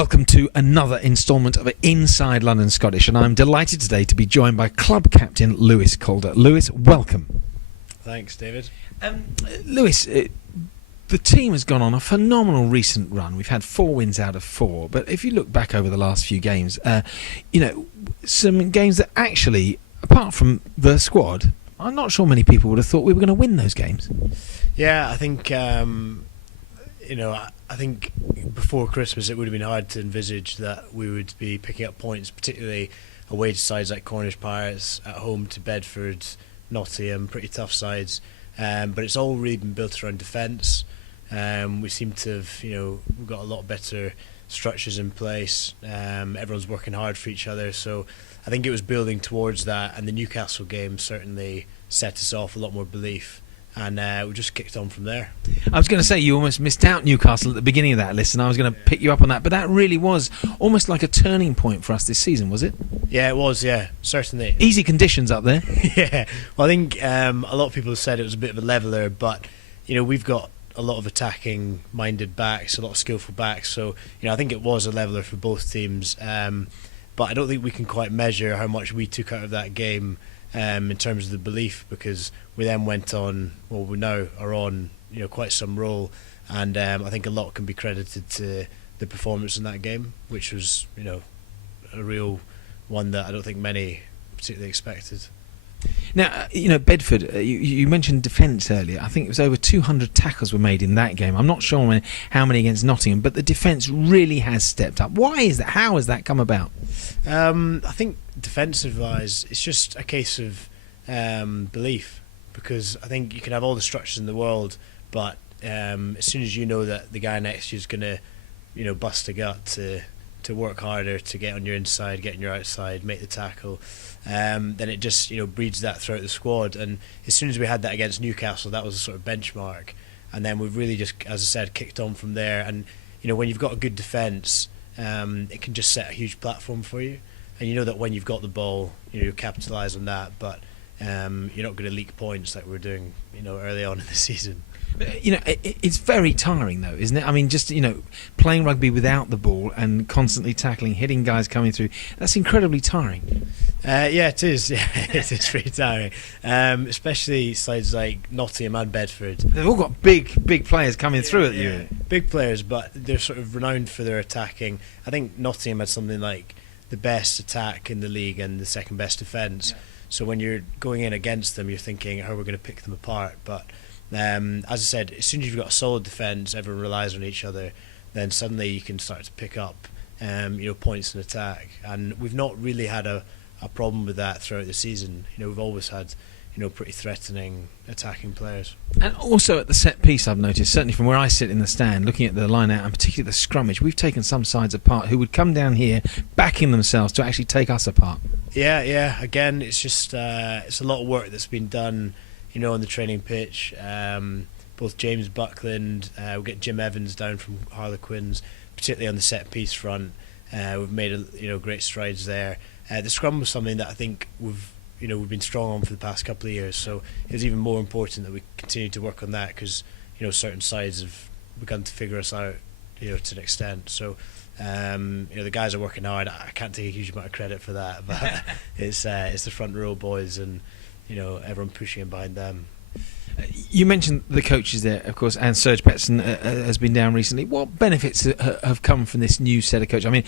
Welcome to another instalment of Inside London Scottish, and I'm delighted today to be joined by club captain Lewis Calder. Lewis, welcome. Thanks, David. Lewis, the team has gone on a phenomenal recent run. We've had 4 wins out of 4, but if you look back over the last few games, some games that actually, apart from the squad, I'm not sure many people would have thought we were going to win those games. Yeah, I think I think before Christmas it would have been hard to envisage that we would be picking up points, particularly away to sides like Cornish Pirates, at home to Bedford, Nottingham, pretty tough sides. But it's all really been built around defence. We seem to have, we've got a lot better structures in place. Everyone's working hard for each other, so I think it was building towards that. And the Newcastle game certainly set us off a lot more belief. And we just kicked on from there. I was going to say you almost missed out Newcastle at the beginning of that list, and I was going to pick you up on that. But that really was almost like a turning point for us this season, was it? Yeah, it was. Yeah, certainly. Easy conditions up there. Yeah. Well, I think a lot of people have said it was a bit of a leveller, but we've got a lot of attacking-minded backs, a lot of skillful backs. So I think it was a leveller for both teams. But I don't think we can quite measure how much we took out of that game. In terms of the belief, because we then went on, well, we now are on quite some roll, and I think a lot can be credited to the performance in that game, which was a real one that I don't think many particularly expected. Now, Bedford, you mentioned defence earlier. I think it was over 200 tackles were made in that game. I'm not sure how many against Nottingham, but the defence really has stepped up. Why is that? How has that come about? I think defensive-wise, it's just a case of belief, because I think you can have all the structures in the world, but as soon as you know that the guy next to you is going to, bust a gut to work harder, to get on your inside, get on your outside, make the tackle, then it just breeds that throughout the squad. And as soon as we had that against Newcastle, that was a sort of benchmark, and then we've really just, as I said, kicked on from there. And when you've got a good defence, it can just set a huge platform for you, and you know that when you've got the ball, you capitalise on that, but you're not going to leak points like we were doing early on in the season. It's very tiring though, isn't it? I mean, just playing rugby without the ball and constantly tackling, hitting guys coming through, that's incredibly tiring. Yeah, it is. Yeah, it is pretty tiring, especially sides like Nottingham and Bedford. They've all got big players coming through at you. Big players, but they're sort of renowned for their attacking. I think Nottingham had something like the best attack in the league and the second best defence. Yeah. So when you're going in against them, you're thinking how we're going to pick them apart. But as I said, as soon as you've got a solid defence, everyone relies on each other, then suddenly you can start to pick up points in attack. And we've not really had a problem with that throughout the season. We've always had pretty threatening attacking players. And also at the set piece, I've noticed, certainly from where I sit in the stand, looking at the line out and particularly the scrummage, we've taken some sides apart who would come down here backing themselves to actually take us apart. Yeah. Again, it's just it's a lot of work that's been done on the training pitch. Both James Buckland, we'll get Jim Evans down from Harlequins, particularly on the set piece front. We've made great strides there. The scrum was something that I think we've been strong on for the past couple of years, so it was even more important that we continue to work on that, because certain sides have begun to figure us out to an extent. So the guys are working hard. I can't take a huge amount of credit for that, but it's the front row boys and everyone pushing in behind them. You mentioned the coaches there, of course, and Serge Betson has been down recently. What benefits have come from this new set of coaches? I mean,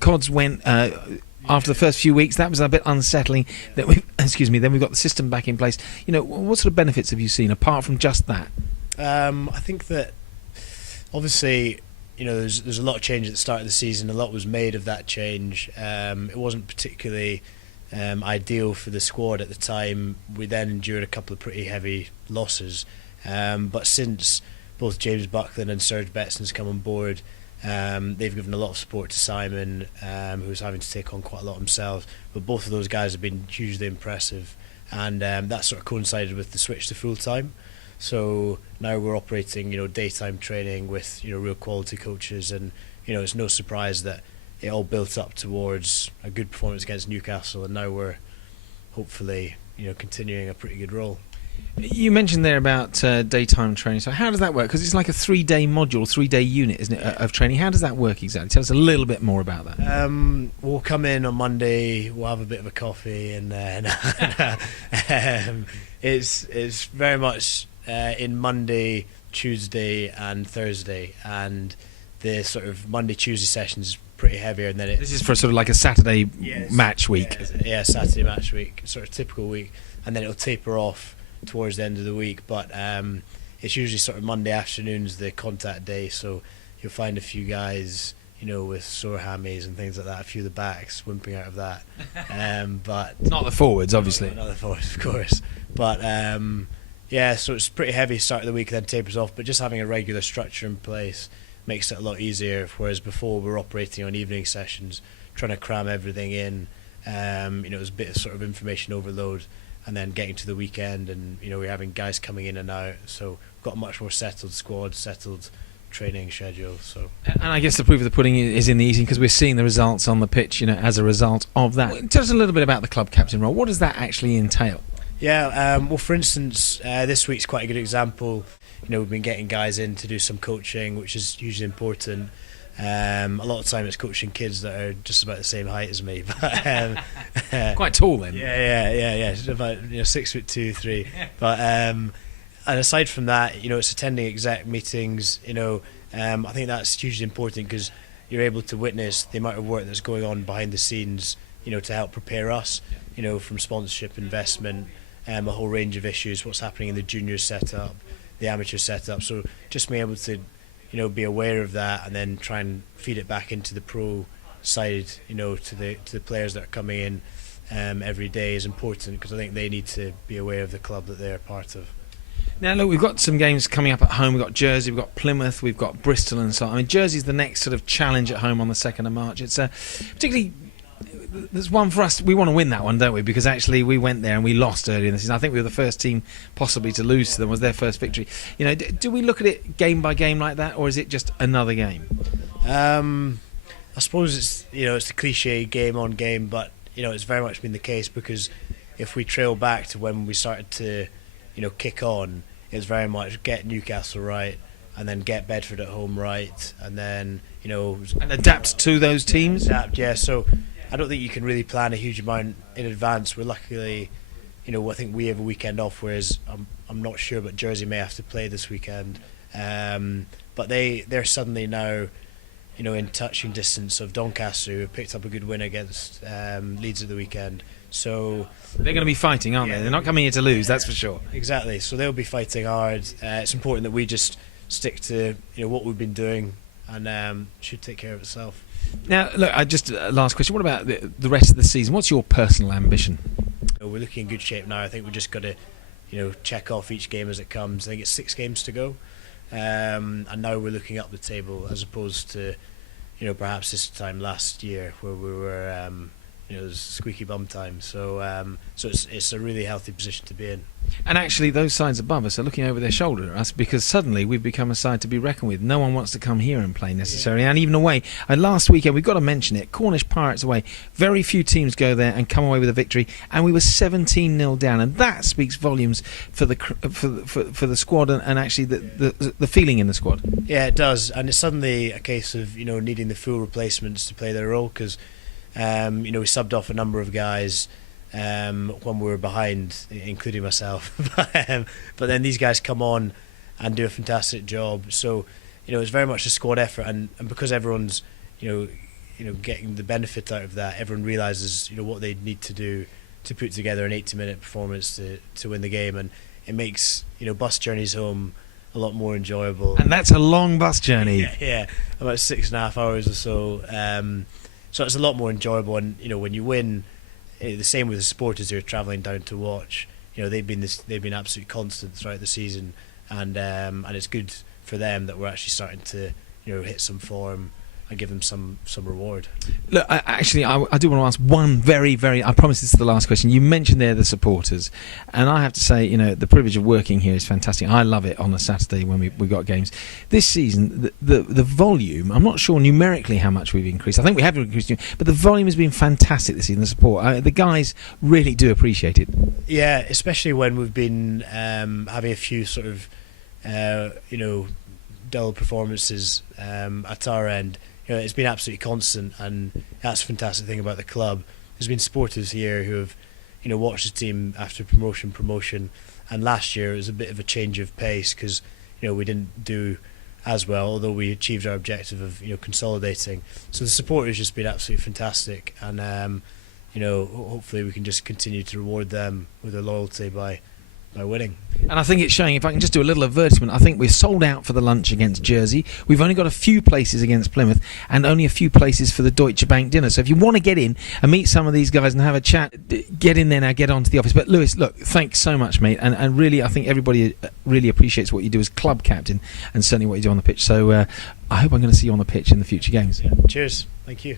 Cods went after the first few weeks. That was a bit unsettling. That then we've got the system back in place. What sort of benefits have you seen apart from just that? I think that obviously there's a lot of change at the start of the season. A lot was made of that change. It wasn't particularly ideal for the squad at the time. We then endured a couple of pretty heavy losses, but since both James Buckland and Serge Betson's come on board, they've given a lot of support to Simon, who's having to take on quite a lot himself, but both of those guys have been hugely impressive, and that sort of coincided with the switch to full-time. So now we're operating daytime training with real quality coaches, and it's no surprise that it all built up towards a good performance against Newcastle, and now we're hopefully continuing a pretty good role. You mentioned there about daytime training. So how does that work? Because it's like a 3-day module, 3-day unit, isn't it, of training? How does that work exactly? Tell us a little bit more about that. We'll come in on Monday. We'll have a bit of a coffee, and it's very much in Monday, Tuesday, and Thursday, and the sort of Monday Tuesday sessions pretty heavier, and then This is for sort of like a Saturday match week. Yeah, Saturday match week, sort of typical week, and then it'll taper off towards the end of the week. But it's usually sort of Monday afternoons, the contact day, so you'll find a few guys, with sore hammies and things like that, a few of the backs whimpering out of that. But not the forwards, obviously. Not the forwards, of course. But so it's pretty heavy start of the week, then tapers off. But just having a regular structure in place makes it a lot easier. Whereas before we were operating on evening sessions, trying to cram everything in. It was a bit of sort of information overload, and then getting to the weekend, and we're having guys coming in and out. So we've got a much more settled squad, settled training schedule. So, and I guess the proof of the pudding is in the eating, because we're seeing the results on the pitch, as a result of that. Tell us a little bit about the club captain role. What does that actually entail? Yeah, well, for instance, this week's quite a good example. We've been getting guys in to do some coaching, which is hugely important. A lot of the time it's coaching kids that are just about the same height as me, but quite tall then. Yeah. About 6'2", 3. But and aside from that, it's attending exec meetings. I think that's hugely important, because you're able to witness the amount of work that's going on behind the scenes. To help prepare us. From sponsorship, investment, a whole range of issues. What's happening in the junior setup, the amateur setup. So just being able to be aware of that, and then try and feed it back into the pro side, to the players that are coming in every day is important, because I think they need to be aware of the club that they're part of. Now, look, we've got some games coming up at home. We've got Jersey, we've got Plymouth, we've got Bristol, and so on. I mean, Jersey's the next sort of challenge at home on the 2nd of March. It's particularly... There's one for us. We want to win that one, don't we? Because actually we went there and we lost earlier in the season. I think we were the first team possibly to lose to them. Was their first victory. Do we look at it game by game like that, or is it just another game? I suppose it's it's the cliche game on game, but it's very much been the case, because if we trail back to when we started to kick on, it's very much get Newcastle right, and then get Bedford at home right, and then and adapt to those teams. Yeah. So I don't think you can really plan a huge amount in advance. We're luckily, I think we have a weekend off, whereas I'm not sure, but Jersey may have to play this weekend. But they're suddenly now, in touching distance of Doncaster, who have picked up a good win against Leeds at the weekend. So they're going to be fighting, aren't they? They're not coming here to lose, that's for sure. Exactly. So they'll be fighting hard. It's important that we just stick to what we've been doing, and should take care of itself. Now, look, just last question. What about the rest of the season? What's your personal ambition? We're looking in good shape now. I think we've just got to, check off each game as it comes. I think it's 6 games to go, and now we're looking up the table, as opposed to, perhaps this time last year where we were, it was squeaky bum time. So it's a really healthy position to be in. And actually, those sides above us are looking over their shoulder at us, because suddenly we've become a side to be reckoned with. No one wants to come here and play necessarily, and even away. And last weekend, we've got to mention it, Cornish Pirates away. Very few teams go there and come away with a victory, and we were 17-0 down, and that speaks volumes for the squad and actually the feeling in the squad. Yeah, it does, and it's suddenly a case of needing the full replacements to play their role, because we subbed off a number of guys when we were behind, including myself. But then these guys come on and do a fantastic job. So, it's very much a squad effort, and because everyone's, getting the benefit out of that, everyone realises, what they need to do to put together an 80-minute performance to win the game, and it makes, bus journeys home a lot more enjoyable. And that's a long bus journey. Yeah, about 6.5 hours or so. So it's a lot more enjoyable, and when you win. The same with the supporters who are travelling down to watch. They've been absolute constants throughout the season, and it's good for them that we're actually starting to hit some form I give them some reward. Look, I do want to ask one very, I promise this is the last question. You mentioned there the supporters, and I have to say, the privilege of working here is fantastic. I love it on a Saturday when we got games. This season, the volume, I'm not sure numerically how much we've increased. I think we have increased, but the volume has been fantastic this season, the support. The guys really do appreciate it. Yeah, especially when we've been having a few sort of, dull performances at our end. It's been absolutely constant, and that's the fantastic thing about the club. There's been supporters here who have, watched the team after promotion, and last year it was a bit of a change of pace because, we didn't do as well, although we achieved our objective of, consolidating. So the support has just been absolutely fantastic, and hopefully we can just continue to reward them with their loyalty by winning. And I think it's showing. If I can just do a little advertisement, I think we're sold out for the lunch against Jersey. We've only got a few places against Plymouth and only a few places for the Deutsche Bank dinner. So if you want to get in and meet some of these guys and have a chat, get in there now, get on to the office. But Lewis, look, thanks so much, mate. And really, I think everybody really appreciates what you do as club captain and certainly what you do on the pitch. So I hope I'm going to see you on the pitch in the future games. Cheers. Thank you.